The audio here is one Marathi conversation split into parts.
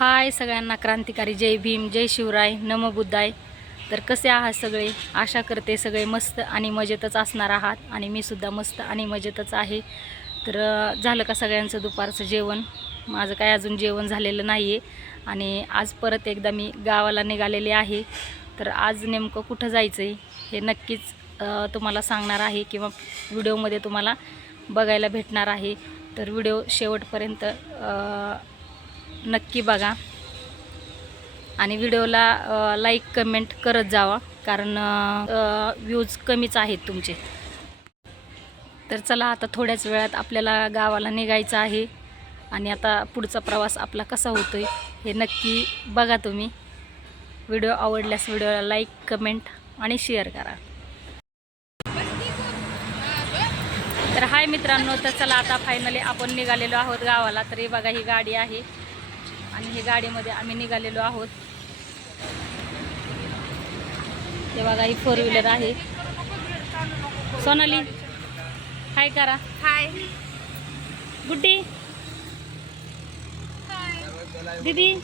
हाय सगळ्यांना क्रांतिकारी जय भीम जय शिवराय नम बुद्धाय. तर कसे आहात सगळे? आशा करते सगळे मस्त आणि मजेतच असणार आहात आणि मी सुद्धा मस्त आणि मजेतच आहे. तर झालं का सगळ्यांचं दुपारचं जेवण? माझं काय अजून जेवण झालेलं नाही आहे आणि आज परत एकदा मी गावाला निघालेले आहे. तर आज नेमकं कुठं जायचं आहे हे नक्कीच तुम्हाला सांगणार आहे किंवा व्हिडिओमध्ये तुम्हाला बघायला भेटणार आहे. तर व्हिडिओ शेवटपर्यंत नक्की बघा. आणि व्हिडिओला लाईक कमेंट करत जावा. कारण व्ह्यूज कमीच आहेत तुमचे. तर चला आता थोड्याच वेळात आपल्याला गावाला निघायचं आहे. आणि आता पुढचा प्रवास आपला कसा होतो आहे हे नक्की बघा तुम्ही. व्हिडिओ आवडल्यास व्हिडिओला लाईक कमेंट आणि शेअर करा. तर हाय मित्रांनो तर चला आता फायनली आपण निघालेलो आहोत गावाला. तर हे बघा ही गाडी आहे. आणि ही गाडीमध्ये आम्ही निघालेलो आहोत. ते बघा ही फोर व्हीलर आहे. सोनाली हाय करा. हाय गुड्डी. दीदी.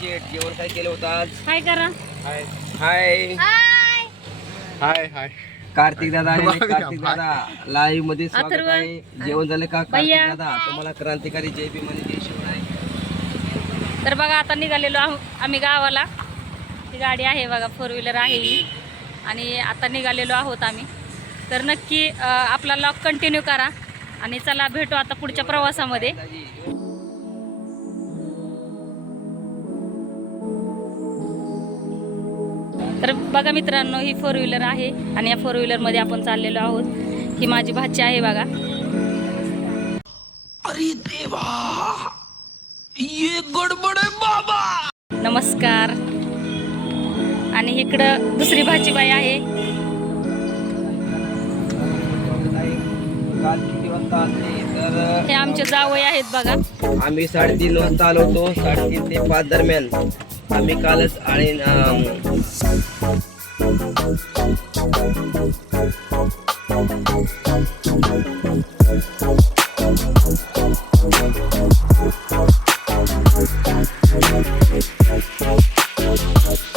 जेवण काय केलं होतं आज हाय करा. हाय हाय हाय हाय हाय कार्तिक दादा आणि कार्तिक दादा. लाईव्हमध्ये स्वागत अथर्व. आहे. जेवण झालं का भैया. कार्तिक दादा? तुम्हाला क्रांतिकारी जय भीम आणि जय शिवराय. तर बघा आता निघालेलो आहो आम्ही गावाला. ही गाडी आहे बघा फोर व्हीलर आहे ही. आणि आता निघालेलो आहोत आम्ही. तर नक्की अं, आपला लॉक कंटिन्यू करा. आणि चला भेटू आता पुढच्या प्रवासामध्ये. तर बघा मित्रांनो ही फोर व्हीलर आहे आणि या फोर व्हीलरमध्ये आपण चाललेलो आहोत. ही माझी भाची आहे बघा. नमस्कार. आणि इकडं दुसरी भाजीबाई आहे. हे आमचे जावई आहेत बघा. आम्ही साडेतीन वाजता आलो होतो साडेतीन ते पाच दरम्यान. आम्ही कालच आणि अं, फाट्यावर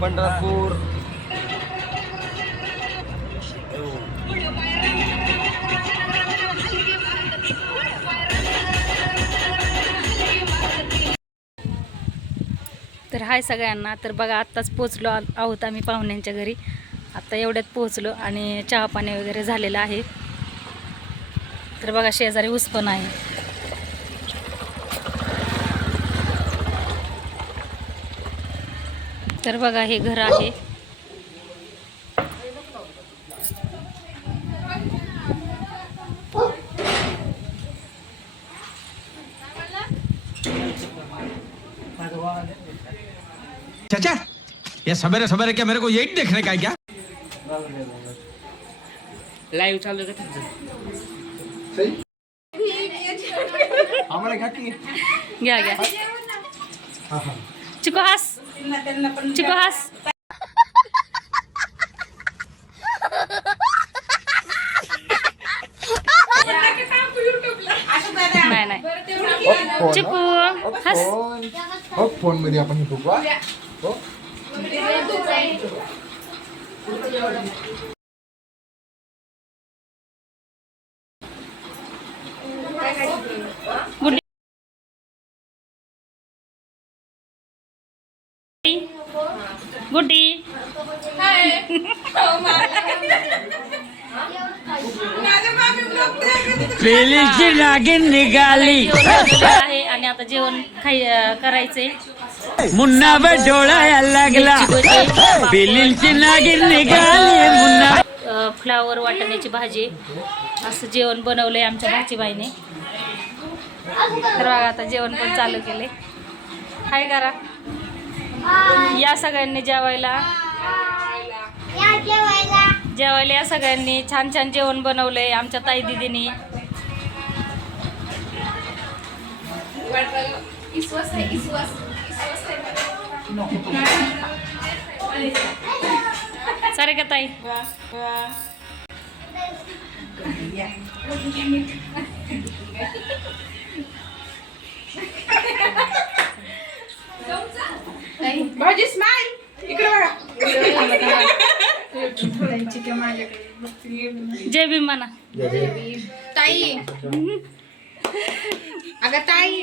पंढरपूर. हाय सगळ्यांना. तर बघा आत्ताच पोचलो आहोत आम्ही पाहुण्यांच्या घरी. आत्ता एवढ्यात पोहोचलो आणि चहा पाणी वगैरे झालेलं आहे. तर बघा शेजारी ऊस पण आहे. तर बघा हे घर आहे. चाचा ये सवेरे सवेरे क्या मेरे को यही देखने का है क्या? लाईव्ह चालू का आम्हाला घ्या की. घ्या घ्या. चिको हास. चिको हास. नाही नाही. चिकू हास. हो फोनमध्ये आपण हे बघू हा. हो गुड्डी गुड्डी पेलीची नागिन निघाली जेवण खाई अं, करायचंय. मुन्ना डोळा लागला. फ्लावर वाटण्याची भाजी. असं जेवण बनवलंय आमच्या भाजीबाईने तर बघा आता जेवण पण चालू केले काय करा या सगळ्यांनी जेवायला. या जेवायला. जेवायला या सगळ्यांनी. छान छान जेवण बनवलंय आमच्या ताई दिदीनी. सारे का ताई भाजी स्माईल इकडे बघा जय भीम म्हणा ताई अगं ताई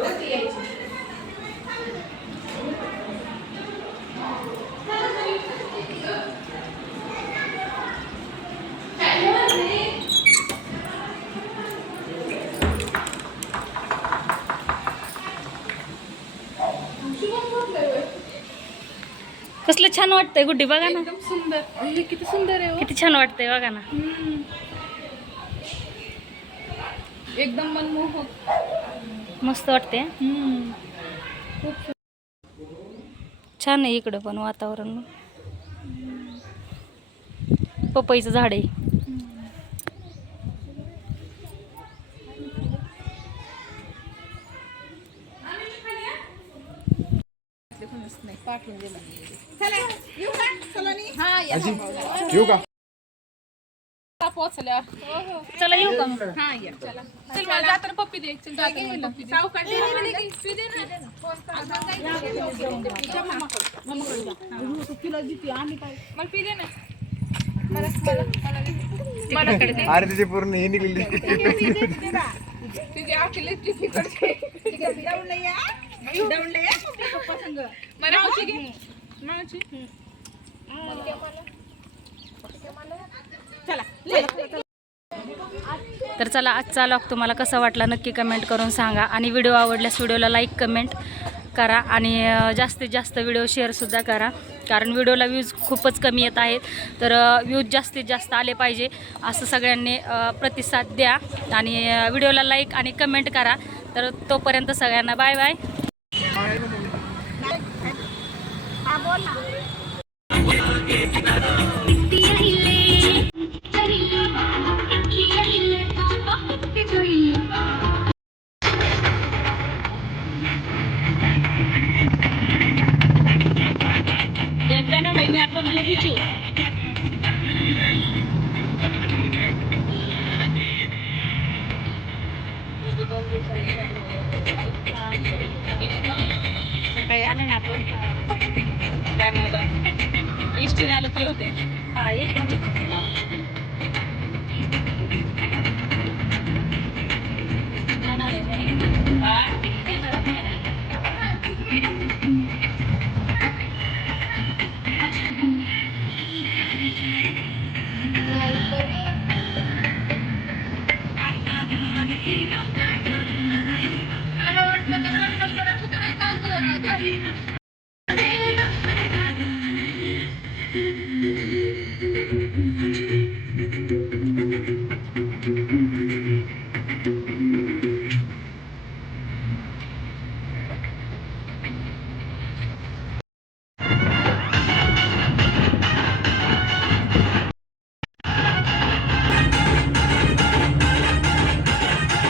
कसलं छान वाटतंय गुड्डी बघा ना. सुंदर. किती सुंदर आहे हो. किती छान वाटतंय बघा ना. एकदम मनमोहक. मस्त वाटते छान आहे इकडं पण वातावरण. पपईचं झाड आहे. चला येऊ का चला नी हा या येऊ का? पोहोचल्या. चला येऊ का मग? हा या. चला. चल मला जाताना पप्पी दे. चल जाताना पप्पी दे. सावकाश दे. दे पप्पी दे ना. मला पी दे ना. मला मला मला दे. अरे तिची पूर्ण हे निघलेली. तुझी पप्पा मावशी तर चला आजचा लॉग तुम्हाला कसा वाटला नक्की कमेंट करून सांगा. आणि व्हिडिओ आवडल्यास व्हिडिओला लाईक कमेंट करा. आणि जास्तीत जास्त व्हिडिओ शेअरसुद्धा करा. कारण व्हिडिओला व्ह्यूज खूपच कमी येत आहेत. तर व्ह्यूज जास्तीत जास्त आले पाहिजे असं सगळ्यांनी प्रतिसाद द्या. आणि व्हिडिओला लाईक आणि कमेंट करा. तर तोपर्यंत सगळ्यांना bye bye dame la punta. Dame la punta. A. Ahí.